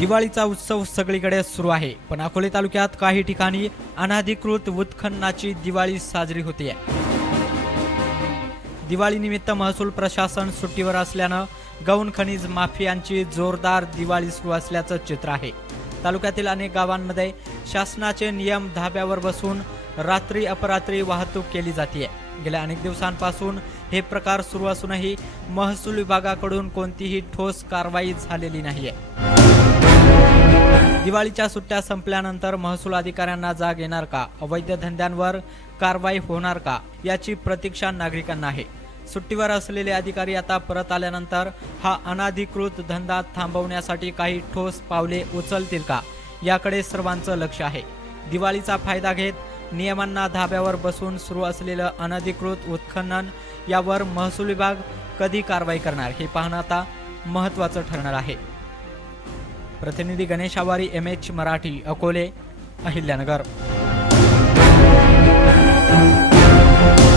दिवाळीचा उत्सव सगळीकडे सुरू आहे. पण अकोले तालुक्यात काही ठिकाणी अनाधिकृत उत्खननाची दिवाळी साजरी होते. दिवाळीनिमित्त महसूल प्रशासन सुट्टीवर असल्यानं गौण खनिज माफियांची जोरदार दिवाळी सुरू असल्याचं चित्र आहे. तालुक्यातील अनेक गावांमध्ये शासनाचे नियम धाब्यावर बसून रात्री अपरात्री वाहतूक केली जाते गेल्या अनेक दिवसांपासून हे प्रकार सुरू असूनही महसूल विभागाकडून कोणतीही ठोस कारवाई झालेली नाहीये. दिवाळीच्या सुट्ट्या संपल्यानंतर महसूल अधिकाऱ्यांना जाग येणार का? अवैध धंद्यांवर कारवाई होणार का? याची प्रतीक्षा नागरिकांना आहे. सुट्टीवर असलेले अधिकारी आता परत आल्यानंतर हा अनाधिकृत धंदा थांबवण्यासाठी काही ठोस पावले उचलतील का? याकडे सर्वांचं लक्ष आहे. दिवाळीचा फायदा घेत नियमांना धाब्यावर बसून सुरू असलेलं अनधिकृत उत्खनन यावर महसूल विभाग कधी कारवाई करणार? हे पाहणं आता महत्त्वाचं ठरणार आहे. प्रतिनिधी गणेश आवारी एम एच मराठी अकोले अहिल्यानगर.